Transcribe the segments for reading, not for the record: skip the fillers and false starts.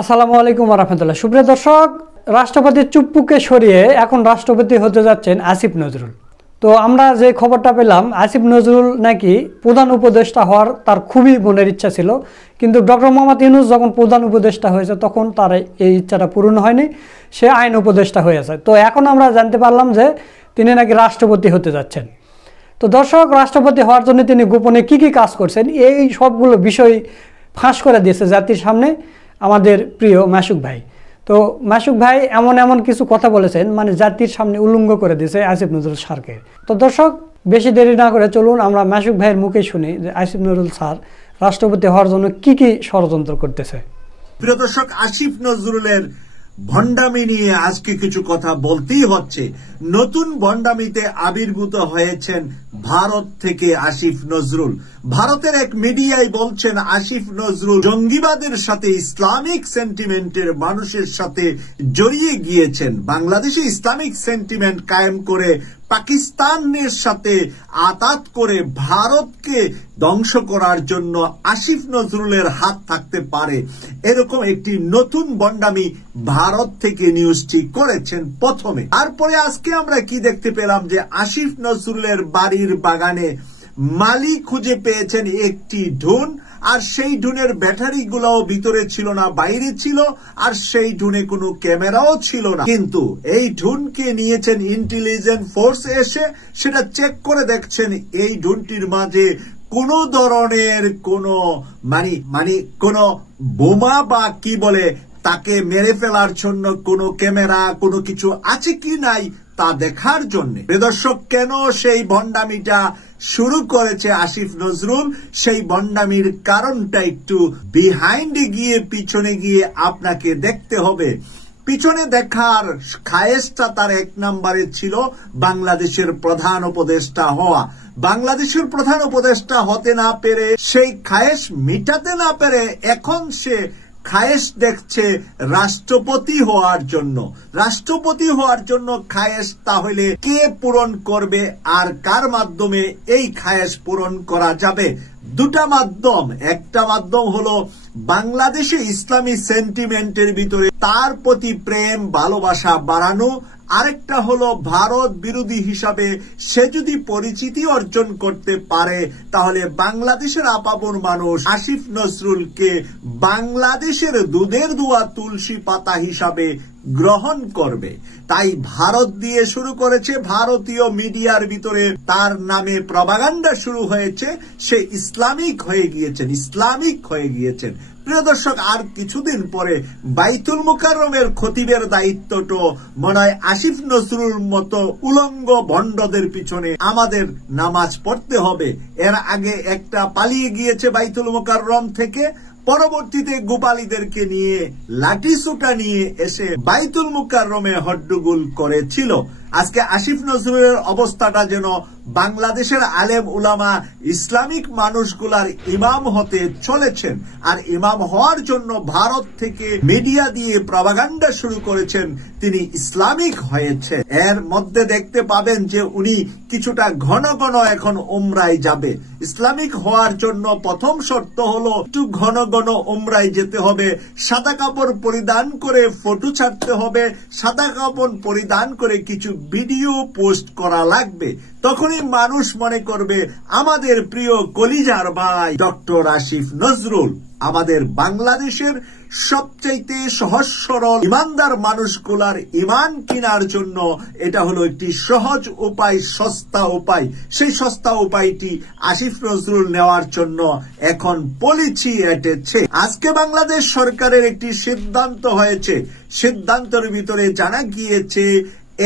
আসসালামু আলাইকুম ওয়া রাহমাতুল্লাহ। সুপ্রিয় দর্শক, রাষ্ট্রপতি চুপ্পুকে সরিয়ে এখন রাষ্ট্রপতি হতে যাচ্ছেন আসিফ নজরুল। তো আমরা যে খবরটা পেলাম, আসিফ নজরুল নাকি প্রধান উপদেষ্টা হওয়ার তার খুবই মনের ইচ্ছা ছিল, কিন্তু ডক্টর মোহাম্মদ ইউনূস যখন প্রধান উপদেষ্টা হয়েছে তখন তার এই ইচ্ছাটা পূরণ হয়নি, সে আইন উপদেষ্টা হয়েছে। তো এখন আমরা জানতে পারলাম যে তিনি নাকি রাষ্ট্রপতি হতে যাচ্ছেন। তো দর্শক, রাষ্ট্রপতি হওয়ার জন্য তিনি গোপনে কি কি কাজ করছেন এই সবগুলো বিষয় ফাঁস করে দিয়েছে জাতির সামনে আমাদের প্রিয় মাসুক ভাই। তো মাসুক ভাই এমন কিছু কথা বলেছেন, মানে জাতির সামনে উল্লঙ্ঘ করে দিয়েছে আসিফ নজরুল স্যারকে। তো দর্শক, বেশি দেরি না করে চলুন আমরা মাসুক ভাইয়ের মুখে শুনি যে আসিফ নজরুল স্যার রাষ্ট্রপতি হওয়ার জন্য কি কি ষড়যন্ত্র করতেছে। প্রিয় দর্শক, আসিফ নজরুলের ভণ্ডামি নিয়ে আজকে কিছু কথা বলতেই হচ্ছে। নতুন ভণ্ডামিতে আবির্ভূত হয়েছেন ভারত থেকে আসিফ নজরুল। ভারতের এক মিডিয়ায় বলছেন আসিফ নজরুল জঙ্গিবাদের সাথে ইসলামিক সেন্টিমেন্টের মানুষের সাথে জড়িয়ে গিয়েছেন। বাংলাদেশে ইসলামিক সেন্টিমেন্ট কায়েম করে পাকিস্তানের সাথে আতাত করে ভারতকে ধ্বংস করার জন্য আসিফ নজরুলের হাত থাকতে পারে, এরকম একটি নতুন ভণ্ডামি ভারত থেকে নিউজটি করেছেন প্রথমে। তারপরে আজকে আমরা কি দেখতে পেলাম যে আসিফ নজরুলের বাড়ির বাগানে মালি খুঁজে পেয়েছেন একটি ড্রোন, আর সেই ড্রোনের ব্যাটারি গুলাও ভিতরে ছিল না, বাইরে ছিল, আর সেই ড্রোনে কোনো ক্যামেরাও ছিল না। কিন্তু এই ড্রোনকে নিয়েছেন ইন্টেলিজেন্স ফোর্স এসে সেটা চেক করে দেখছেন এই ড্রোনটির মাঝে কোন ধরনের কোন বোমা বা কি বলে তাকে মেরে ফেলার জন্য কোনো ক্যামেরা কোনো কিছু আছে কি নাই তা দেখার জন্য। দর্শক, কেন সেই ভণ্ডামিটা শুরু করেছে আসিফ নজরুল, সেই ভণ্ডামির কারণটা একটু বিহাইন্ডে গিয়ে পিছনে গিয়ে আপনাকে দেখতে হবে। পিছনে দেখার খায়েশটা তার এক নম্বরে ছিল বাংলাদেশের প্রধান উপদেষ্টা হওয়া। বাংলাদেশের প্রধান উপদেষ্টা হতে না পেরে, সেই খায়েশ মিটাতে না পেরে এখন সে খায়েশ দেখছে রাষ্ট্রপতি হওয়ার জন্য। রাষ্ট্রপতি হওয়ার জন্য খায়েশ তাহলে কে পূরণ করবে আর কার মাধ্যমে এই খায়েশ পূরণ করা যাবে? দুটা মাধ্যম। একটা মাধ্যম হলো বাংলাদেশে ইসলামী সেন্টিমেন্টের ভিতরে তার প্রতি প্রেম ভালোবাসা বাড়ানো, আরেকটা হলো ভারত বিরোধী হিসাবে সে যদি পরিচিতি অর্জন করতে পারে তাহলে বাংলাদেশের আপামর মানুষ আসিফ নজরুলকে বাংলাদেশের দুধের দুয়া তুলসী পাতা হিসাবে গ্রহণ করবে। তাই ভারত দিয়ে শুরু করেছে, ভারতীয় মিডিয়ার ভিতরে তার নামে প্রপাগান্ডা শুরু হয়েছে, সে ইসলামিক হয়ে গিয়েছেন। প্রিয় দর্শক, আর কিছুদিন পরে বাইতুল মুকাররমের খতিবের দায়িত্বটা মনে হয় আসিফ নজরুল মতো উলঙ্গ ভণ্ডদের পিছনে আমাদের নামাজ পড়তে হবে। এর আগে একটা পালিয়ে গিয়েছে বাইতুল মুকাররম থেকে, পরবর্তীতে গোপালীদেরকে নিয়ে লাঠিসোঁটা নিয়ে এসে বাইতুল মুকাররমে হট্টগোল করেছিল। আজকে আসিফ নজরুলের অবস্থাটা যেন বাংলাদেশের আলেম উলামা ইসলামিক মানুষগুলার ইমাম হতে চলেছেন, আর ইমাম হওয়ার জন্য ভারত থেকে মিডিয়া দিয়ে প্রপাগান্ডা শুরু করেছেন, তিনি ইসলামিক হয়েছে। এর মধ্যে দেখতে পাবেন যে উনি কিছুটা ঘন ঘন এখন উমরায় যাবে। ইসলামিক হওয়ার জন্য প্রথম শর্ত হলো একটু ঘন ঘন উমরায় যেতে হবে, সাদা কাপড় পরিধান করে ফটো ছাড়তে হবে, সাদা কাপড় পরিধান করে কিছু ভিডিও পোস্ট করা লাগবে। তখনই মানুষ মনে করবে আমাদের প্রিয় কলিজার ভাই ডক্টর আসিফ নজরুল আমাদের বাংলাদেশের সবচাইতে সহজ সরল ইমানদার মানুষগুলার ইমান কেনার জন্য এটা হলো একটি সহজ উপায়, সস্তা উপায়। সেই সস্তা উপায়টি আসিফ নজরুল নেওয়ার জন্য এখন পলিসি এঁটেছে। আজকে বাংলাদেশ সরকারের একটি সিদ্ধান্ত হয়েছে, সিদ্ধান্তের ভিতরে জানা গিয়েছে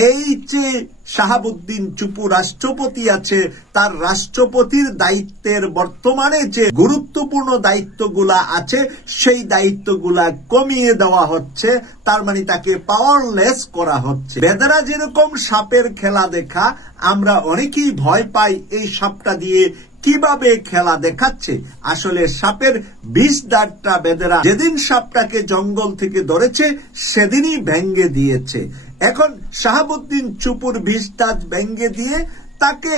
এই যে শাহাবুদ্দিন চুপু রাষ্ট্রপতি আছে, তার রাষ্ট্রপতির দায়িত্বের বর্তমানে যে গুরুত্বপূর্ণ দায়িত্বগুলা আছে সেই দায়িত্বগুলা কমিয়ে দেওয়া হচ্ছে, তার মানে তাকে পাওয়ারলেস করা হচ্ছে। বেদারা যেরকম সাপের খেলা দেখা, আমরা অনেকেই ভয় পাই এই সাপটা দিয়ে কিভাবে খেলা দেখাচ্ছে। আসলে সাপের বিষ দাঁতটা বেদেরা যেদিন সাপটাকে জঙ্গল থেকে ধরেছে সেদিনই ভেঙ্গে দিয়েছে। এখন শাহাবুদ্দিন চুপুর বিষ দাঁত ভেঙ্গে দিয়ে তাকে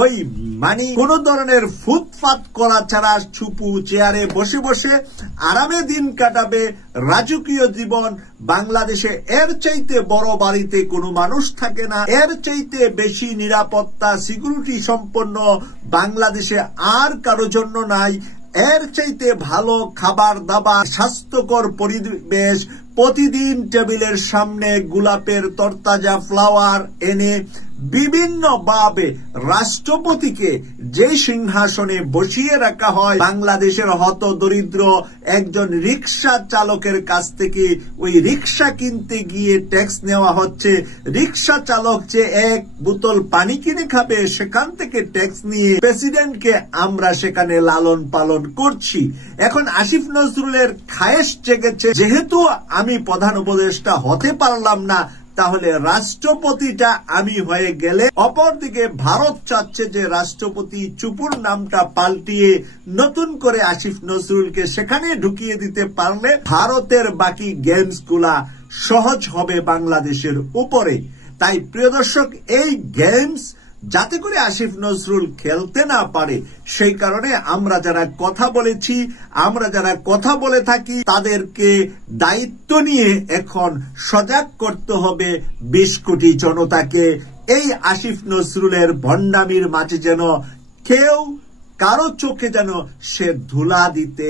ওই মানে কোন ধরনের ফুটপাত করা ছাড়া চুপু চেয়ারে বসে বসে আরামে দিন কাটাবে রাজকীয় জীবন। বাংলাদেশে এর চাইতে বড় বাড়িতে কোনো মানুষ থাকে না, এর চাইতে বেশি নিরাপত্তা সিকিউরিটি সম্পন্ন বাংলাদেশে আর কারো জন্য নাই, এর চাইতে ভালো খাবার দাবার, স্বাস্থ্যকর পরিবেশ, প্রতিদিন টেবিলের সামনে গোলাপের তরতাজা ফ্লাওয়ার এনে বিভিন্ন ভাবে রাষ্ট্রপতিকে যে সিংহাসনে বসিয়ে রাখা হয়, বাংলাদেশের হত দরিদ্র একজন রিক্সা চালকের কাছ থেকে ওই রিক্সা কিনতে গিয়ে ট্যাক্স নেওয়া হচ্ছে। রিক্সা চালক যে এক বোতল পানি কিনে খাবে সেখান থেকে ট্যাক্স নিয়ে প্রেসিডেন্টকে আমরা সেখানে লালন পালন করছি। এখন আসিফ নজরুলের খায়েশ জেগেছে, যেহেতু আমি প্রধান উপদেষ্টা হতে পারলাম না, তাহলে রাষ্ট্রপতিটা আমি হয়ে গেলে। অপরদিকে ভারত চাচ্ছে যে রাষ্ট্রপতি চুপুর নামটা পাল্টিয়ে নতুন করে আসিফ নজরুলকে সেখানে ঢুকিয়ে দিতে পারলে ভারতের বাকি গেমস গুলা সহজ হবে বাংলাদেশের উপরে। তাই প্রিয় দর্শক, এই গেমস যাতে করে আসিফ নজরুল খেলতে না পারে, সেই কারণে আমরা যারা কথা বলেছি, আমরা যারা কথা বলে থাকি, তাদেরকে দায়িত্ব নিয়ে এখন সজাগ করতে হবে 20 কোটি জনতাকে। এই আসিফ নজরুলের ভণ্ডামির মাঝে যেন কেউ কারো চোখে যেন সে ধুলা দিতে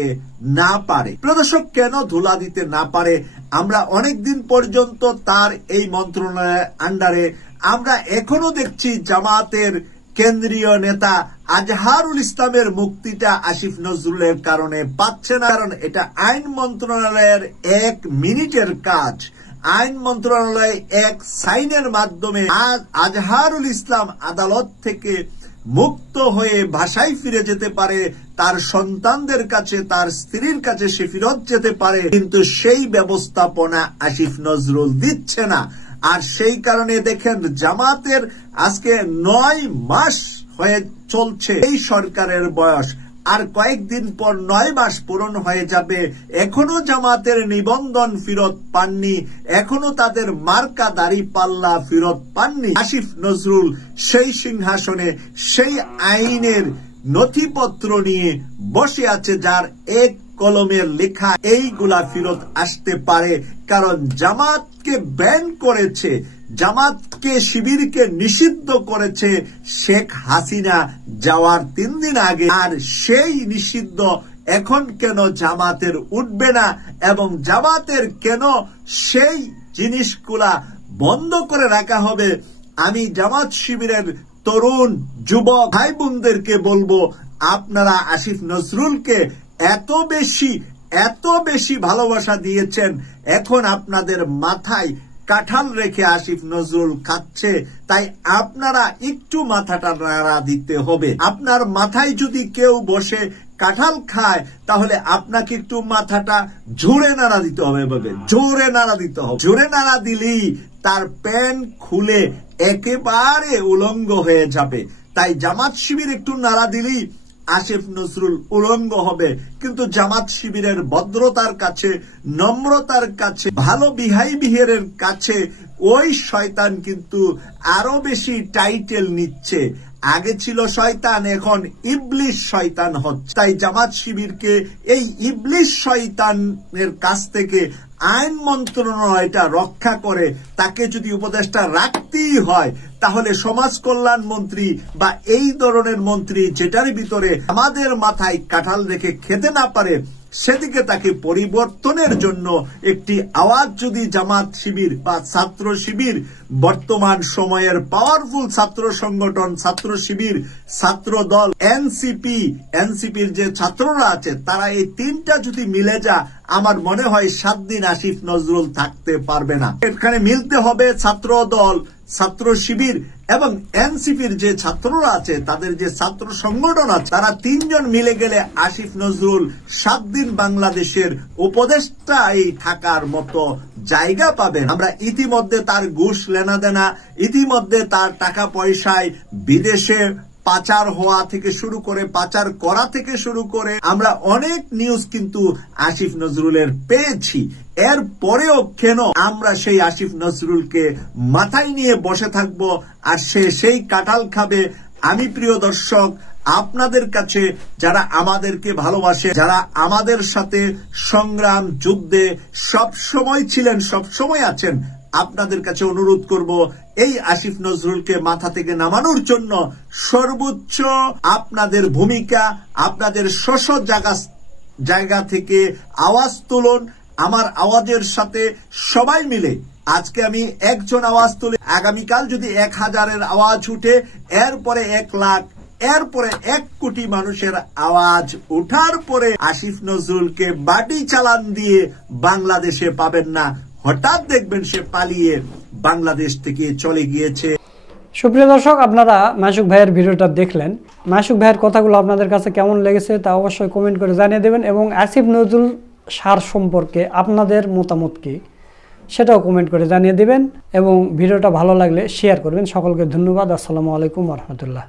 না পারে। প্রদর্শক কেন ধুলা দিতে না পারে? আমরা অনেকদিন পর্যন্ত তার এই মন্ত্রণালয়ের আন্ডারে আমরা এখনো দেখছি জামাতের কেন্দ্রীয় নেতা আজহারুল ইসলামের মুক্তিটা আসিফ নজরুলের কারণে পাচ্ছে না, কারণ এটা আইন মন্ত্রণালয়ের 1 মিনিটের কাজ। আইন মন্ত্রণালয় এক সাইনের মাধ্যমে আজহারুল ইসলাম আদালত থেকে মুক্ত হয়ে বাসায় ফিরে যেতে পারে, তার সন্তানদের কাছে, তার স্ত্রীর কাছে সে ফিরত যেতে পারে, কিন্তু সেই ব্যবস্থাপনা আসিফ নজরুল দিচ্ছে না। আর সেই কারণে দেখেন জামাতের আজকে 9 মাস হয়ে চলছে এই সরকারের বয়স, আর কয়েকদিন পর 9 মাস পূরণ হয়ে যাবে, এখনো জামাতের নিবন্ধন ফেরত পাননি, এখনো তাদের মার্কা দাড়ি পাল্লা ফেরত পাননি। আসিফ নজরুল সেই সিংহাসনে সেই আইনের নথিপত্র নিয়ে বসে আছে, যার এক কলমের লেখা এইগুলা ফেরত আসতে পারে, কারণ জামাতকে ব্যান করেছে, জামাতকে শিবিরকে নিষিদ্ধ করেছে শেখ হাসিনা যাওয়ার 3 দিন আগে। আর সেই নিষিদ্ধ এখন কেন জামাতের উঠবে না, এবং জামাতের কেন সেই জিনিসগুলা বন্ধ করে রাখা হবে? আমি জামাত শিবিরের তরুণ যুবক ভাই বোনদেরকে বলবো, আপনারা আসিফ নজরুলকে এত বেশি ভালোবাসা দিয়েছেন, এখন আপনাদের মাথায় কাঁঠাল রেখে আসিফ নজরুল খাচ্ছে, তাই আপনারা একটু মাথাটা নাড়া দিতে হবে। আপনার মাথায় যদি কেউ বসে কাঁঠাল খায়, তাহলে আপনাকে একটু মাথাটা জোরে নাড়া দিতে হবে, জোরে নাড়া দিতে হবে। জোরে নাড়া দিলেই তার প্যান্ট খুলে একেবারে উলঙ্গ হয়ে যাবে। তাই জামাত শিবির একটু নাড়া দিলেই আসিফ নজরুল উলঙ্গ হবে। কিন্তু জামাত শিবিরের ভদ্রতার কাছে, নম্রতার কাছে, ভালো বিহেভিয়ারের কাছে ওই শয়তান কিন্তু আরো বেশি টাইটেল নিচ্ছে। আগে ছিল শয়তান, এখন ইবলিশ শয়তান হচ্ছে। তাই জামাত শিবিরকে এই ইবলিশ শয়তানের কাছ থেকে আইন মন্ত্রণালয়টা রক্ষা করে, তাকে যদি উপদেষ্টা রাখতেই হয়, তাহলে সমাজ কল্যাণ মন্ত্রী বা এই ধরনের মন্ত্রী যেটার ভিতরে আমাদের মাথায় কাঁঠাল রেখে খেতে না পারে, সেদিকে তাকে পরিবর্তনের জন্য একটি আওয়াজ যদি জামাত শিবির বা ছাত্র শিবির, বর্তমান সময়ের পাওয়ারফুল ছাত্র সংগঠন ছাত্র শিবির, ছাত্র দল, এনসিপির যে ছাত্ররা আছে, তারা এই 3টা যদি মিলে যা, আমার মনে হয় 7 দিন আসিফ নজরুল থাকতে পারবে না। এখানে মিলতে হবে ছাত্র দল, ছাত্র শিবির এবং এনসিপির যে ছাত্ররা আছে, তাদের যে ছাত্র সংগঠন আছে, তারা 3 জন মিলে গেলে আসিফ নজরুল 7 দিন বাংলাদেশের উপদেষ্টায় থাকার মতো জায়গা পাবেন। আমরা ইতিমধ্যে তার ঘুষ লেনা দেনা, ইতিমধ্যে তার টাকা পয়সায় বিদেশে পাচার হওয়া থেকে শুরু করে, পাচার করা থেকে শুরু করে আমরা অনেক নিউজ কিন্তু আসিফ নজরুলের পেয়েছি। এর পরেও কেন আমরা সেই আসিফ নজরুলকে মাথায় নিয়ে বসে থাকবো আর সে সেই কাঁঠাল খাবে, আমি প্রিয় দর্শক আপনাদের কাছে যারা আমাদেরকে ভালোবাসে, যারা আমাদের সাথে সংগ্রাম যুদ্ধে সব সময় ছিলেন, সব সময় আছেন, আপনাদের কাছে অনুরোধ করব এই আসিফ নজরুলকে মাথা থেকে নামানোর জন্য সর্বোচ্চ আপনাদের ভূমিকা, আপনাদের স্ব জায়গা থেকে আওয়াজ তুলুন। আমার আওয়াজের সাথে সবাই মিলে আজকে আমি একজন আওয়াজ তুলি, আগামীকাল যদি 1000-এর আওয়াজ উঠে, এরপরে 1 লাখ, এরপরে 1 কোটি মানুষের আওয়াজ উঠার পরে আসিফ নজরুলকে বাটি চালান দিয়ে বাংলাদেশে পাবেন না। হঠাৎ দেখবেন সে পালিয়ে বাংলাদেশ থেকে চলে গিয়েছে। সুপ্রিয় দর্শক, আপনারা মাসুক ভাইয়ের ভিডিওটা দেখলেন। মাসুক ভাইয়ের কথাগুলো আপনাদের কাছে কেমন লেগেছে তা অবশ্যই কমেন্ট করে জানিয়ে দেবেন, এবং আসিফ নজরুল সার সম্পর্কে আপনাদের মতামত কি সেটাও কমেন্ট করে জানিয়ে দেবেন, এবং ভিডিওটা ভালো লাগলে শেয়ার করবেন। সকলকে ধন্যবাদ। আসসালামু আলাইকুম ওয়া রাহমাতুল্লাহ।